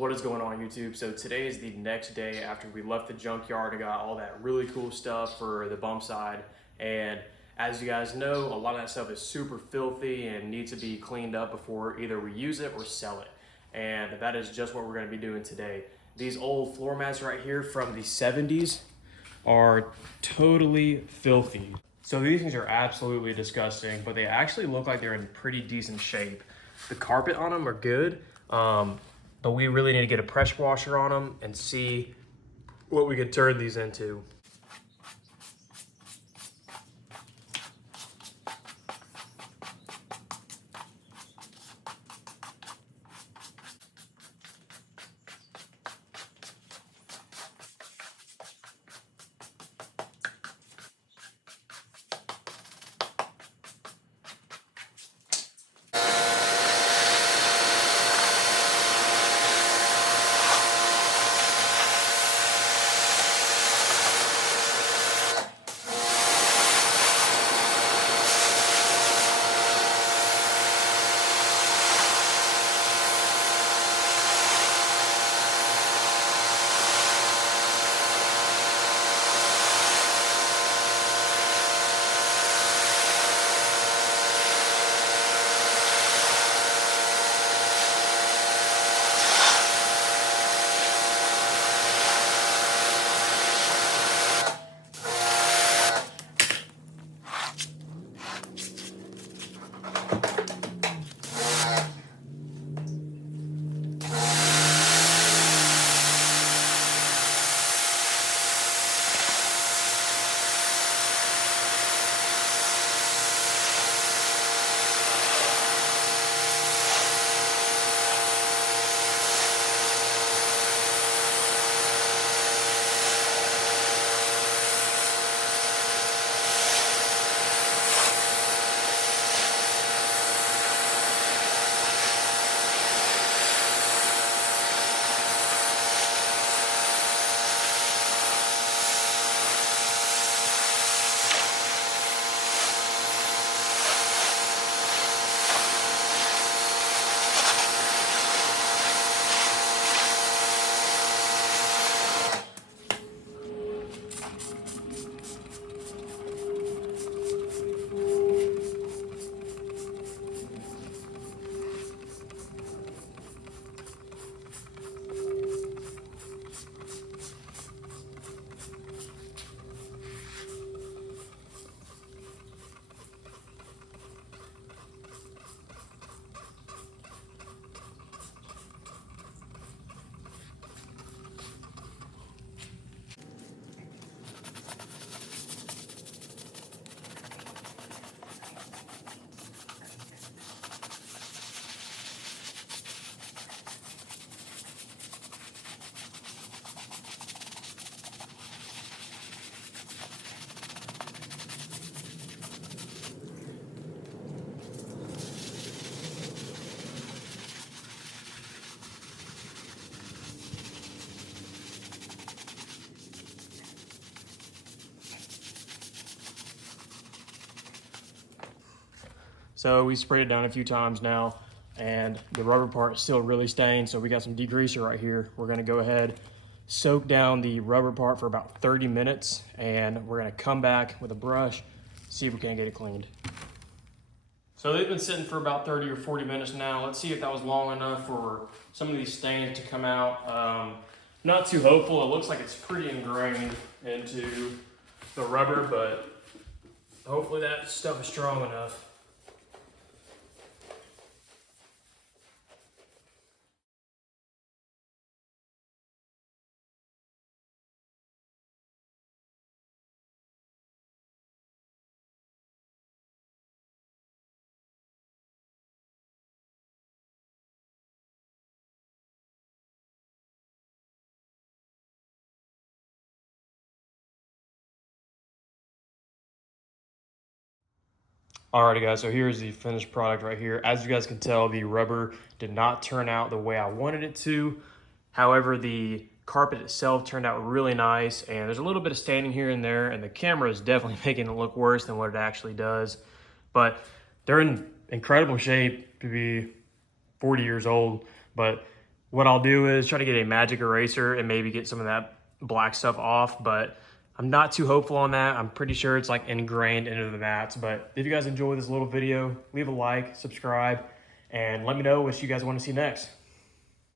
What is going on YouTube? So today is the next day after we left the junkyard and got all that really cool stuff for the Bumpside. And as you guys know, a lot of that stuff is super filthy and needs to be cleaned up before either we use it or sell it. And that is just what we're going to be doing today. These old floor mats right here from the 70s are totally filthy. So these things are absolutely disgusting, but they actually look like they're in pretty decent shape. The carpet on them are good, but we really need to get a pressure washer on them and see what we can turn these into. So we sprayed it down a few times now, and the rubber part is still really stained, so we got some degreaser right here. We're gonna go ahead, soak down the rubber part for about 30 minutes, and we're gonna come back with a brush, see if we can't get it cleaned. So they've been sitting for about 30 or 40 minutes now. Let's see if that was long enough for some of these stains to come out. Not too hopeful. It looks like it's pretty ingrained into the rubber, but hopefully that stuff is strong enough. Alrighty guys, so here's the finished product right here. As you guys can tell, the rubber did not turn out the way I wanted it to. However, the carpet itself turned out really nice, and there's a little bit of staining here and there, and the camera is definitely making it look worse than what it actually does. But they're in incredible shape to be 40 years old, but what I'll do is try to get a magic eraser and maybe get some of that black stuff off, but I'm not too hopeful on that. I'm pretty sure it's like ingrained into the mats. But if you guys enjoy this little video, leave a like, subscribe, and let me know what you guys want to see next.